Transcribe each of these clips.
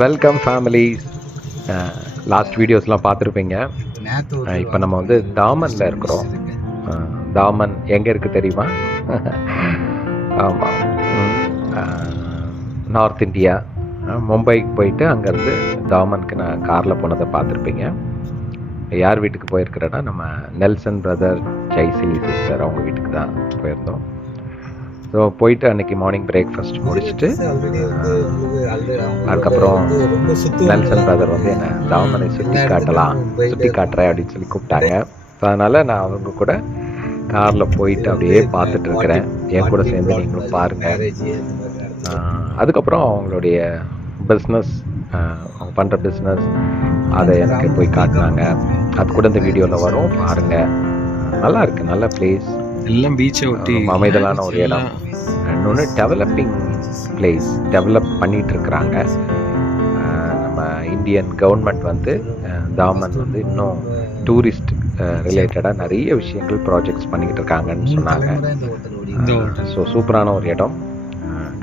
Welcome family last வீடியோஸ்லாம் பார்த்துருப்பீங்க. இப்போ நம்ம வந்து தாமனில் இருக்கிறோம். தாமன் எங்கே இருக்குது தெரியுமா? ஆமாம் நார்த் இந்தியா மும்பைக்கு போயிட்டு அங்கேருந்து தாமனுக்கு நான் காரில் போனதை பார்த்துருப்பீங்க. யார் வீட்டுக்கு போயிருக்கிறேன்னா நம்ம நெல்சன் பிரதர் ஜெய்சிலி சிஸ்டர் அவங்க வீட்டுக்கு தான் போயிருந்தோம். ஸோ போயிட்டு அன்னைக்கு மார்னிங் பிரேக்ஃபாஸ்ட் முடிச்சுட்டு அதுக்கப்புறம் நெல்சன் பிரதர் வந்து என்னை தாமனை சுற்றி காட்டலாம் சுற்றி காட்டுறேன் அப்படின்னு சொல்லி கூப்பிட்டாங்க. ஸோ அதனால் நான் அவங்க கூட காரில் போயிட்டு அப்படியே பார்த்துட்டு இருக்கிறேன். என் கூட சேர்ந்து நீங்களும் பாருங்கள் அதுக்கப்புறம் அவங்களுடைய பிஸ்னஸ் அவங்க பண்ணுற பிஸ்னஸ் அதை எனக்கு போய் காட்டினாங்க. அது கூட இந்த வீடியோவில் வரும் பாருங்கள் நல்லா இருக்குது நல்ல பிளேஸ் எல்லாம் பீச்சை ஒட்டி அமைதலான ஒரு இடம். இன்னொன்று டெவலப்பிங் பிளேஸ் டெவலப் பண்ணிட்டு இருக்கிறாங்க நம்ம இந்தியன் கவர்மெண்ட் வந்து தாமன் வந்து இன்னும் டூரிஸ்ட் ரிலேட்டடாக நிறைய விஷயங்கள் ப்ராஜெக்ட்ஸ் பண்ணிக்கிட்டு இருக்காங்கன்னு சொன்னாங்க. ஸோ சூப்பரான ஒரு இடம்.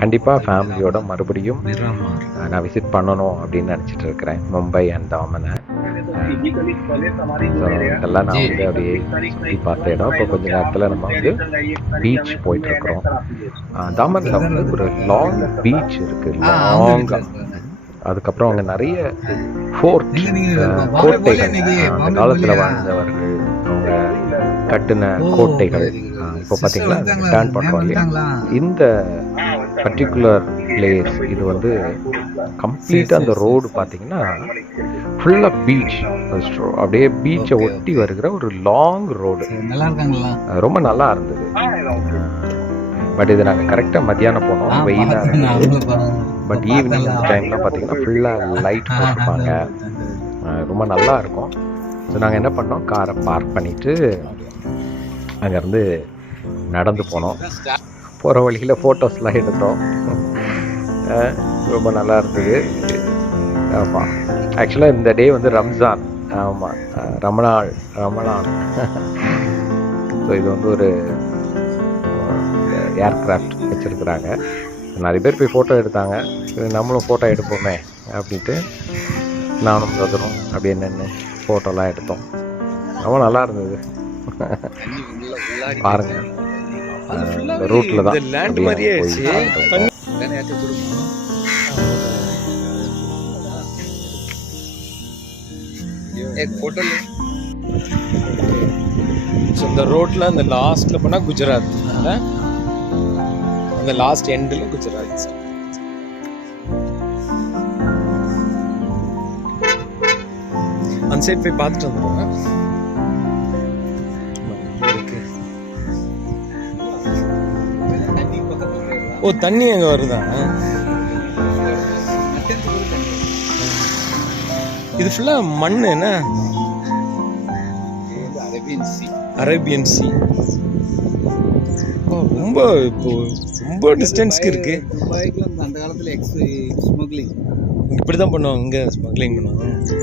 கண்டிப்பாக ஃபேமிலியோட மறுபடியும் நான் விசிட் பண்ணணும் அப்படின்னு நினச்சிட்டு இருக்கிறேன் மும்பை அண்ட் தாமனை. இதெல்லாம் நான் வந்து அப்படியே சுற்றி பார்த்த இடம் இப்போ கொஞ்ச நேரத்தில் நம்ம வந்து பீச் போயிட்டு இருக்கிறோம் தாமனில் வந்து ஒரு லாங் பீச் இருக்கு. லாங் அதுக்கப்புறம் அங்கே நிறைய ஃபோர்ட் கோட்டைகள். அந்த காலத்தில்? வாழ்ந்தவர்கள் அவங்க கட்டின கோட்டைகள். இப்போ பார்த்தீங்களா டேர்ன் பண்ணுறோம் இல்லையா இந்த பர்டிகுலர் பிளேஸ் இது வந்து கம்ப்ளீட்டாக அந்த ரோடு பார்த்தீங்கன்னா ஃபுல்லாக பீச் அப்படியே பீச்சை ஒட்டி வருகிற ஒரு லாங் ரோடு நல்லா இருக்காங்களா? ரொம்ப நல்லா இருந்தது. பட் இது நாங்கள் கரெக்டாக மத்தியானம் போனோம். வெயிலாக இருந்தது. பட் ஈவினிங் டைம்லாம் பார்த்தீங்கன்னா ஃபுல்லாக லைட் போட்டிருப்பாங்க. ரொம்ப நல்லா இருக்கும். ஸோ நாங்கள் என்ன பண்ணோம்? காரை பார்க் பண்ணிவிட்டு அங்கேருந்து நடந்து போனோம். போகிற வழியில் ஃபோட்டோஸ்லாம் எடுத்தோம். ரொம்ப நல்லா இருந்தது. ஆமாம் ஆக்சுவலாக இந்த டே வந்து ரம்ஜான். ஆமாம் ரமணாள் ரமணான் ஸோ இது வந்து ஒரு ஏர்கிராஃப்ட் வச்சுருக்குறாங்க. நிறைய பேர் போய் ஃபோட்டோ எடுத்தாங்க. நம்மளும் ஃபோட்டோ எடுப்போமே அப்படின்ட்டு நானும் பிரதரும் அப்படியே நின்று ஃபோட்டோலாம் எடுத்தோம். ரொம்ப நல்லா இருந்தது. பாருங்க. அஹ் இந்த ரூட்டில் தான் லேண்ட் மாதிரியே ஆயிடுச்சு. இந்த ரோட்டில் அந்த லாஸ்ட்டில் போனால் குஜராத். அந்த லாஸ்ட் எண்டில் குஜராத். சார் அந்த சைட் போய் பார்த்துட்டு வந்துடுவாங்க ஓ தண்ணி அங்க வருதா? இது ஃபுல்லா மண் என்ன? Arabian sea. ரொம்ப இப்போ ரொம்ப டிஸ்டன்ஸ்க்கு இருக்கு. அந்த- காலத்துல எக்ஸ் ஸ்மக்லிங் இப்படி தான் பண்ணுவாங்க இங்க ஸ்மக்லிங் பண்ணுவாங்க.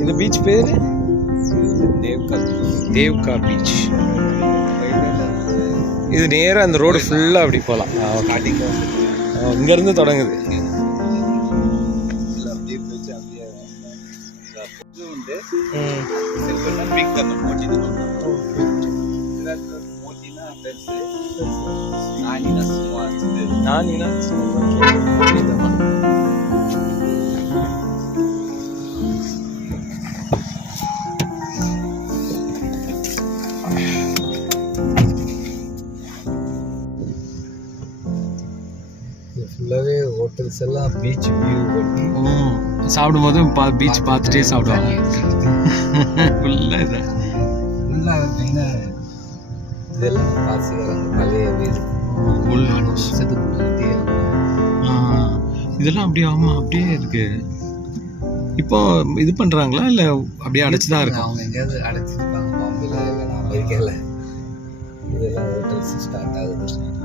இந்த பீச் பேரு? தேவ்கா பீச். இது நேரா அந்த ரோடு ஃபுல்லா அப்படி போகலாம் ஸ்டார்டிங் இங்க இருந்து தொடங்குது. அப்படியே போச்சு அப்படியே இது ஹோட்டல்ஸ் எல்லாம் பீச் வியூ பண்ணி சாப்பிடும்போது பீச் பார்த்துட்டே சாப்பிடுவாங்க. ஃபுல்லாக இது. ஃபுல்லாக பார்த்தீங்கன்னா இதெல்லாம் பாசிக்கிறாங்க பழைய வீடு. உள்ள வருஷத்துக்கு முன்னாடியே ஆ, இதெல்லாம் அப்படியே ஆமா அப்படியே இருக்கு. இப்போ இது பண்றாங்களா? இல்ல அப்படியே அடைச்சு தான் இருக்கும் அவங்க எங்கேயாவது அடைச்சிருப்பாங்க. பாம்பேல இல்லைன்னா அமெரிக்காவில் இதெல்லாம் ஹோட்டல்ஸ் ஸ்டார்ட் ஆகுது.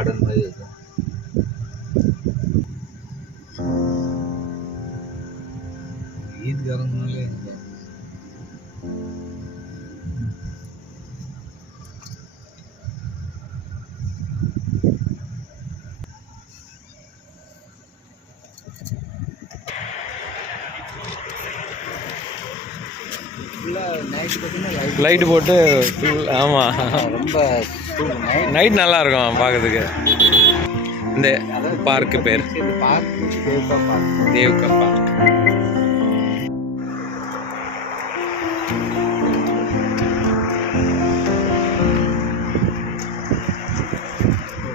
பாடும்போது லைட் லைட்டு போட்டு ஃபுல் ஆமாம் ரொம்ப நைட் நல்லா இருக்கும் பார்க்கறதுக்கு. இந்த பார்க்கு பேர். Devka park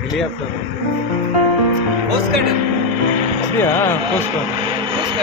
helicopter post card அப்படியா? போஸ்ட் போஸ்ட்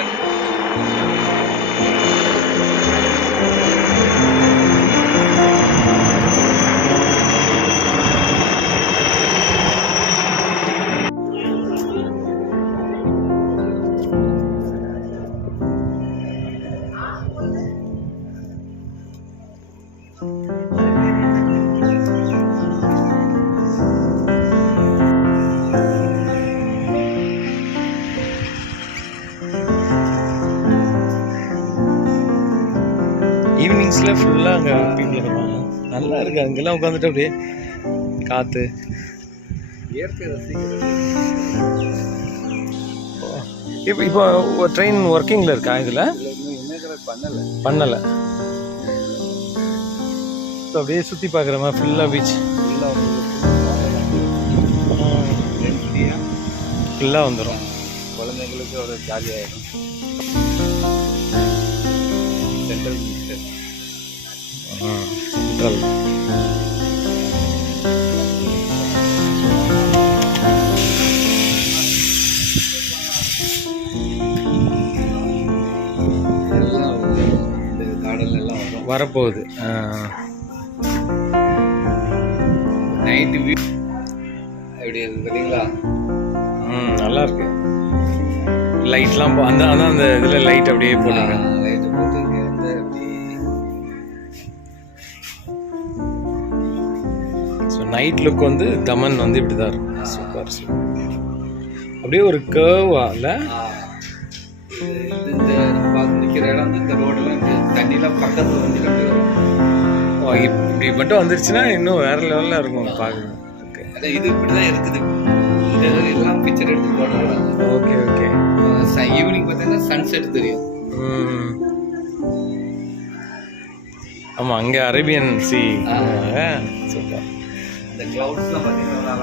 கார்டு ஃபுல்லாக அங்கே பீப்புள் இருப்பாங்க. நல்லா இருக்குது அங்கெல்லாம் உட்காந்துட்டு அப்படியே காற்று இயற்கை இப்போ இப்போ ட்ரெயின் ஒர்க்கிங்கில் இருக்கா இதில்? பண்ணலை. பண்ணலை இப்போ அப்படியே சுற்றி பார்க்குற மாதிரி ஃபுல்லாக பீச் ஃபுல்லாக ஃபுல்லாக வந்துடும் குழந்தைங்களுக்கு ஒரு ஜாலியாகிடும் சென்ட்ரல் பீச் சென்ட்ரல் வரப்போகுது. நைட்டு வியூ எப்படி இருக்கு பார்த்தீங்களா? ம் நல்லா இருக்கு. லைட்லாம் அந்த அதான் அந்த இதில் லைட் அப்படியே போட்டுருங்க நைட் லுக் வந்து தமன் வந்து இப்படி தான் இருக்கும். சூப்பர் சூப்பர் அப்படியே ஒரு கேர்வா இல்லை ஆ, இது இது இந்த நம்ம பார்த்து நிற்கிற இடம் இந்த ரோடெல்லாம் இந்த தண்ணிலாம் பக்கத்தில் வந்து வரும். இப்படி மட்டும் வந்துருச்சுன்னா இன்னும் வேற லெவலில் இருக்கும் பார்க்க இது இப்படி தான் இருக்குது. இந்த எல்லாம் பிக்சர் எடுத்து போட்டுருக்காங்க ஓகே ஓகே ஈவினிங் பார்த்தீங்கன்னா சன்செட் தெரியும். ஆமாம் அங்கே அரேபியன் சி சூப்பர். இந்த கிளவுட்ஸ்லாம் பார்த்தீங்கன்னா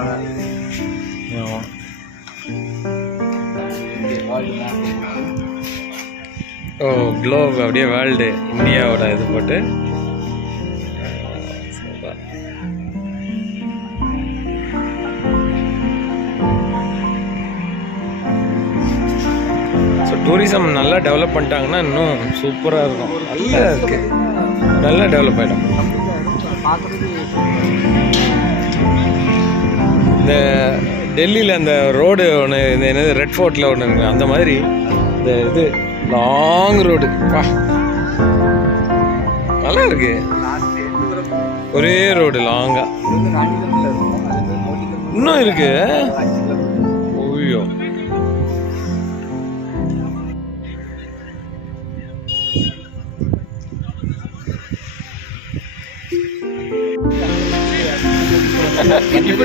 ஓ க்ளோப் அப்படியே வேர்ல்டு இந்தியாவோட இது போட்டு. ஸோ டூரிசம் நல்லா டெவலப் பண்ணிட்டாங்கன்னா இன்னும் சூப்பராக இருக்கும். நல்லா இருக்கு. நல்லா டெவலப் ஆகிடும் இந்த டெல்லியில் அந்த ரோடு ஒன்று இந்த என்னது ரெட் ஃபோர்ட்டில் ஒன்று அந்த மாதிரி இந்த இது லாங் ரோடு பா. நல்லா இருக்கு. ஒரே ரோடு லாங்காக இன்னும் இருக்குது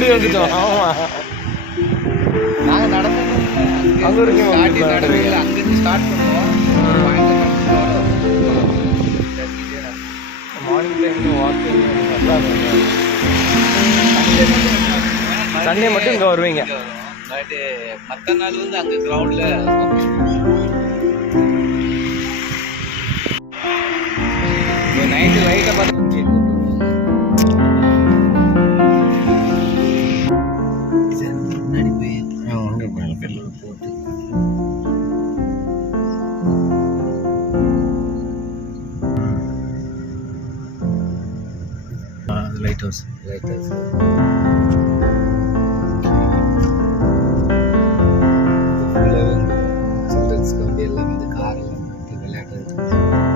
இப்படி வந்துட்டோம். ஆமா. நாங்கள் நடந்து அங்க வரைக்கும் வந்து நடக்கல அங்கேருந்து ஸ்டார்ட் பண்ணுவோம். மார்னிங் டைம்ல வாக்கிங் நல்லா சண்டே மட்டும் இங்க வருவீங்க. பட் மற்ற நாள் வந்து அங்கே கிரவுண்டில் நைட்டு லைட்டை பார்த்து ரைட்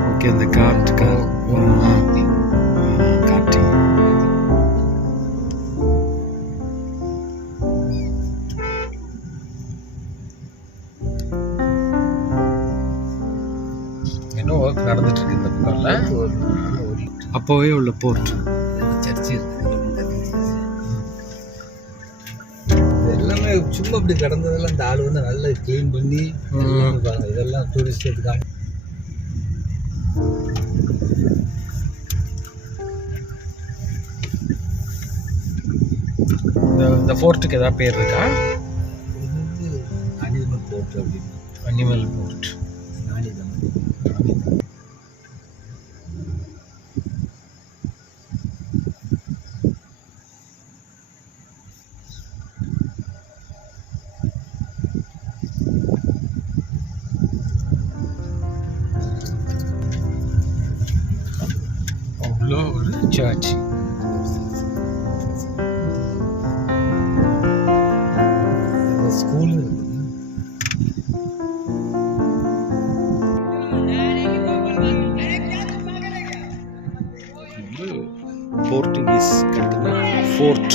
ஓகே இந்த கார்ட் கார் கார்டிங் இன்னும் ஒர்க் நடந்துட்டு இருக்கு இந்த அப்போவே உள்ள போர்ட் இப்படி கிடந்ததெல்லாம் இந்த ஆள் வந்து நல்லா க்ளீன் பண்ணி பாருங்க இதெல்லாம் டூரிஸ்ட் எடுக்காங்க இந்த ஃபோர்ட்டுக்கு ஏதாவது பேர் இருக்கா? அனிமல் போர்ட் அப்படின்னு அனிமல் போர்ட் நாணிதம் அவ்வளோ போர்ட்டுகீஸ் கட்டின ஃபோர்ட்.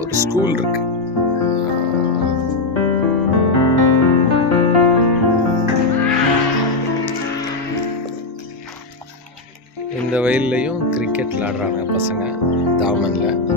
ஒரு ஸ்கூல் இருக்கு. இந்த வயல்லையும் கிரிக்கெட் விளாடுறாங்க பசங்க தாமனில்.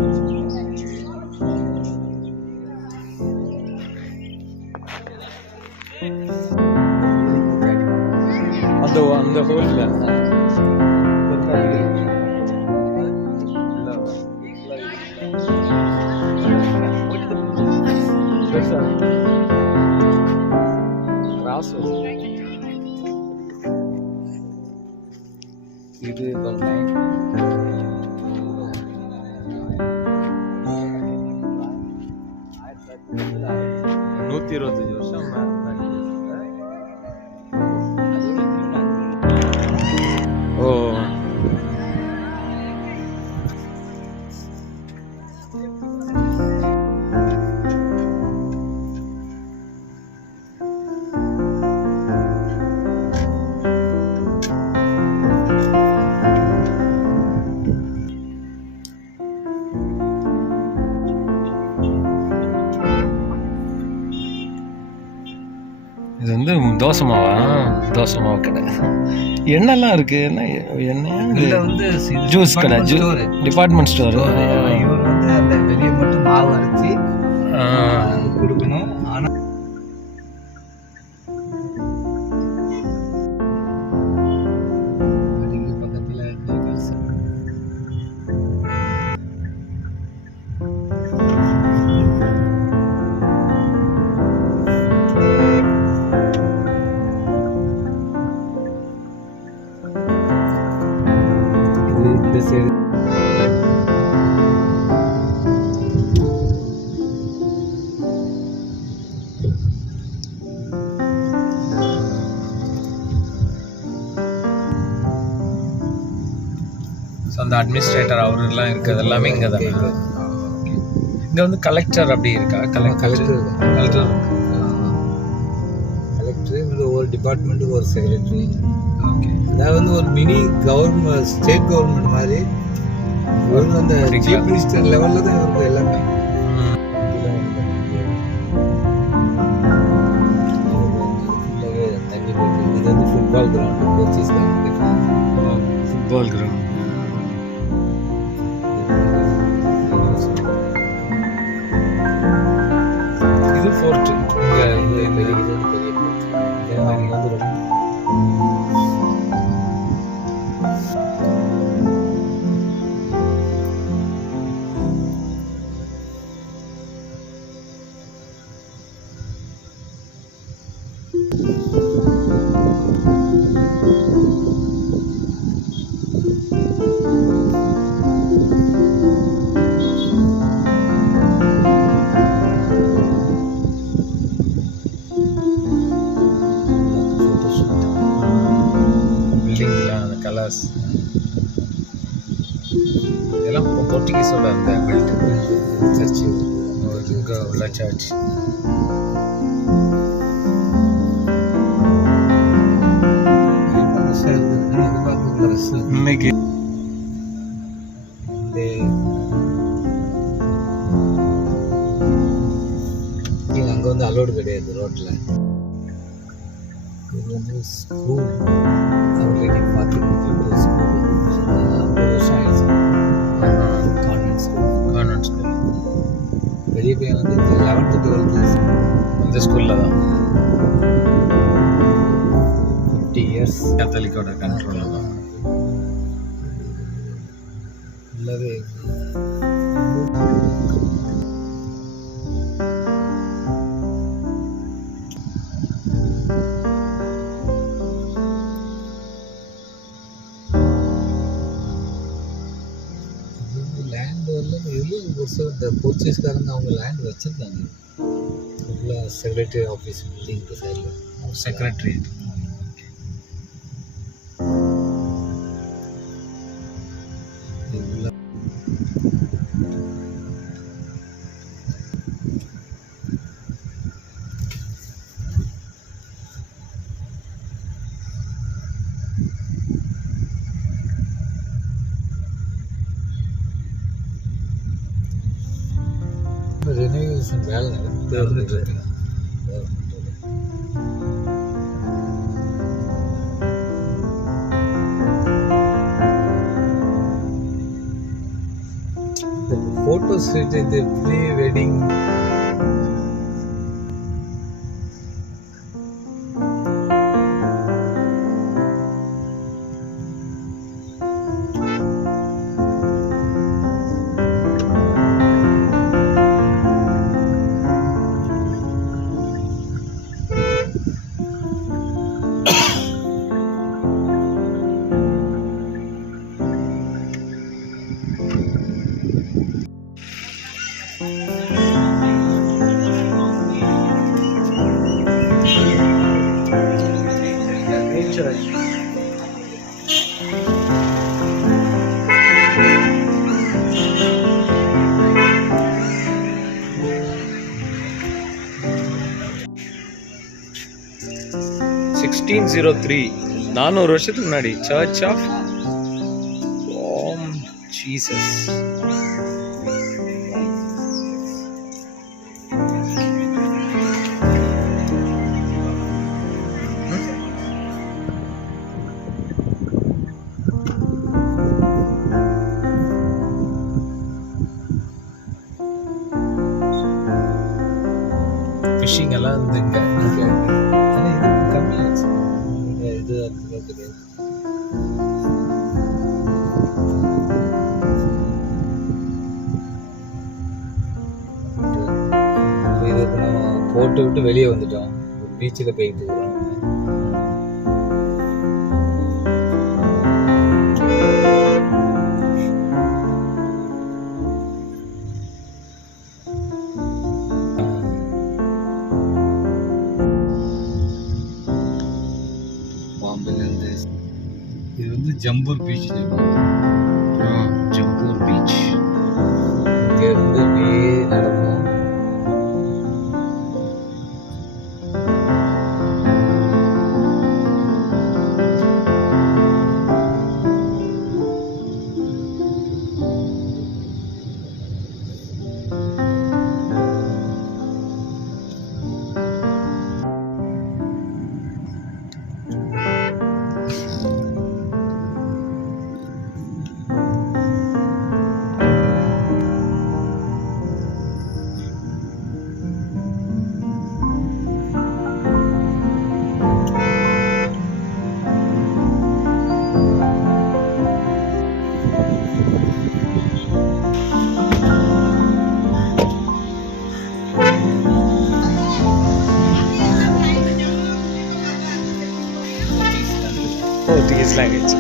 প্রতিরোধে தோசை மாவா? தோசை மாவு கடை. எண்ணெய்லாம் இருக்கு? என்ன இதுல வந்து ஜூஸ் கடை டிபார்ட்மெண்ட் ஸ்டோர் இவர் வந்து அட்மினிஸ்ட்ரேட்டர் அவர் எல்லாம் இருக்கிறது எல்லாமே இங்கே தானே இங்கே வந்து கலெக்டர் அப்படி இருக்கா? கலெக்டர் கலெக்டர் கலெக்டர் கலெக்டர் இதில் ஒரு டிபார்ட்மெண்ட்டுக்கு ஒரு செக்ரட்டரி ஓகே அதாவது வந்து ஒரு மினி கவர்மெண்ட் ஸ்டேட் கவர்மெண்ட் மாதிரி. இவங்க அந்த? சீஃப் மினிஸ்டர் லெவலில் தான் இவங்க எல்லாமே. போயிட்டு இது வந்து football ground coaches football ground fort இங்கே இந்த சர்ச்சு இங்கே உள்ள சர்ச் இன்னைக்கு அங்க வந்து அலோடு கிடையாது ரோட்ல இது வந்து பையன் வந்து லெவன்த்து டுவெல்த்து இந்த ஸ்கூலில் தான். ஃபிஃப்டி இயர்ஸ் கத்தலிக்கோட கண்ட்ரோலில் தான். ஃபுல்லாகவே இந்த போர்ச்சுகீஸ்காரங்க அவங்க லேண்ட் வச்சுருக்காங்க ஃபுல்லாக செக்ரட்டரி ஆஃபீஸ் பில்டிங் சைடில் செக்ரட்டரி ரெனோவேஷன் வேலை நடந்துட்டு நடந்துட்டு இருக்கு ஃபோட்டோ ஸ்ட்ரீட் இந்த ப்ரீ வெட்டிங் ஜீரோ த்ரீ நானூறு வருஷத்துக்கு முன்னாடி church of Bom Jesus fishing எல்லாம் இங்கே ஆனால் இது கம்மியாச்சு கிடையாது போட்டு விட்டு வெளியே வந்துட்டோம் பீச்சில் போயிட்டு இருக்கிறோம் இது வந்து போர்த்துகீஸ் லாங்குவேஜ்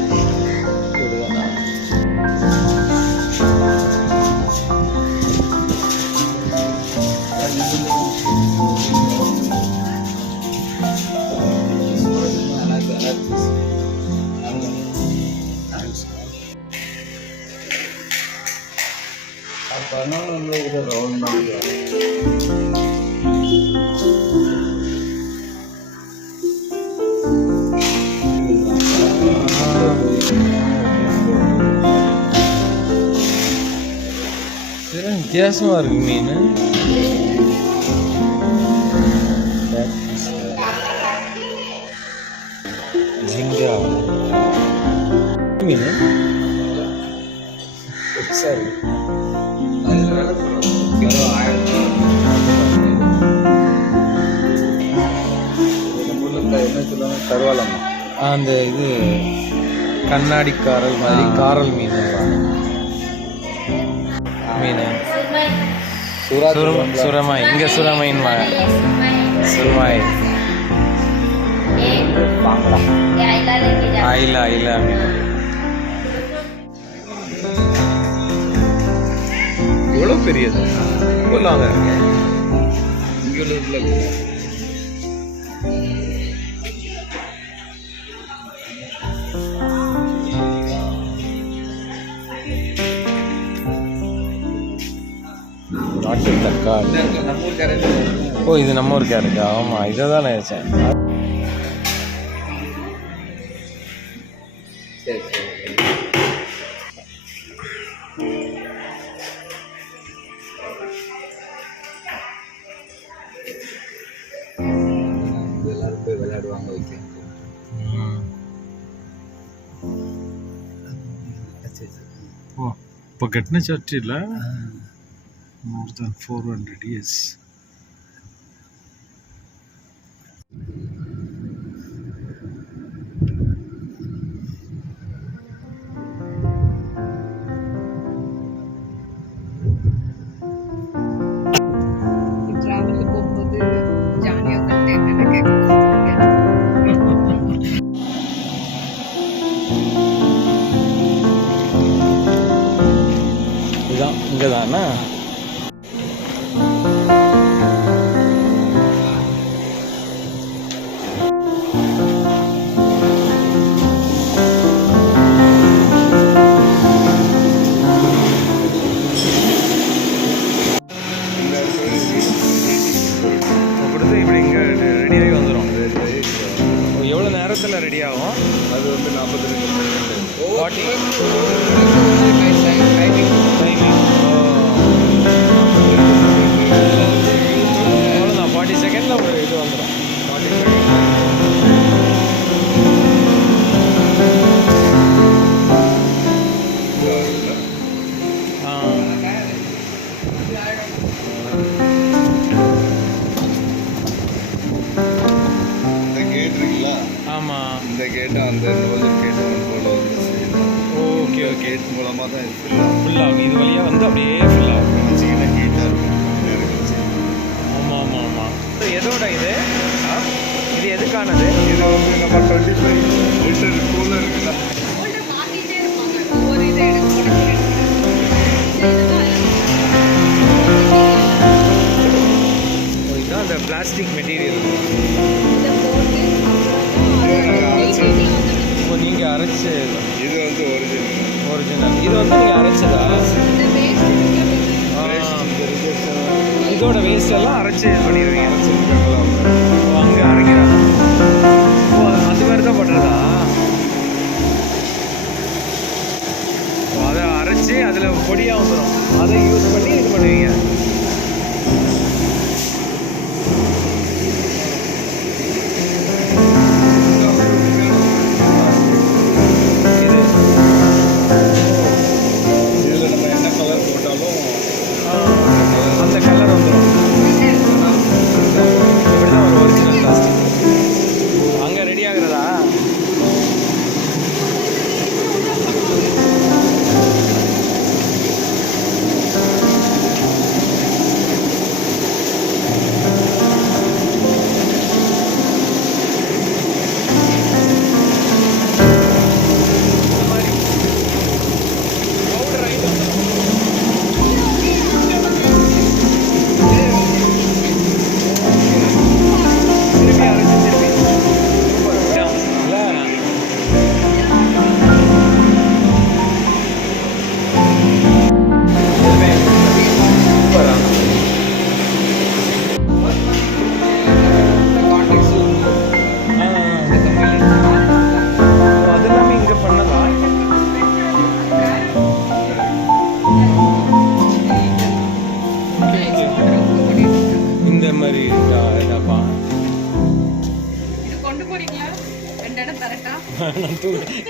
இதெல்லாம் வித்தியாசமா இருக்கு மீன் ஜிங்கா மீன் பெருசா இருக்கு அதுல வேலை சொல்லுவாங்க கிலோ ஆயிரம் நம்ம ஊர்ல க- என்ன சொல்லுவாங்க கருவாலம்மா அந்த இது கண்ணாடி காரல் மாதிரி காரல் மீன். மீன். சுரமாய். இங்கே சுரமைன் சுரமாய். ஆயிலா ஆயிலா. மீன் எவ்வளோ பெரியது இங்க உள்ள நாட்டு தக்காளி. ஓ இது நம்ம ஊர் கேரட்டா. ஆமாம் இதை தான் நினைச்சேன். போய் விளையாடுவாங்க ஓ இப்போ கட்டின சர்ச் இல்லை? more than 400 years. இது வந்து நீங்கள் அரைச்சதா இதோட வேஸ்ட் எல்லாம் அரைச்சி இது பண்ணிடுவீங்க அரைச்சிருக்காங்களா அரைக்கிறாங்க ஓ அது மாதிரி தான் பண்ணுறதா அதை அரைச்சி அதில் பொடியாக வந்துடும் அதை யூஸ் பண்ணி இது பண்ணுவீங்க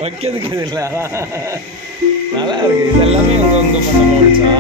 வைக்கிறதுக்கு இல்லை. நல்லா இருக்கு. இதெல்லாமே அங்கே வந்து பண்ண முடிச்சா.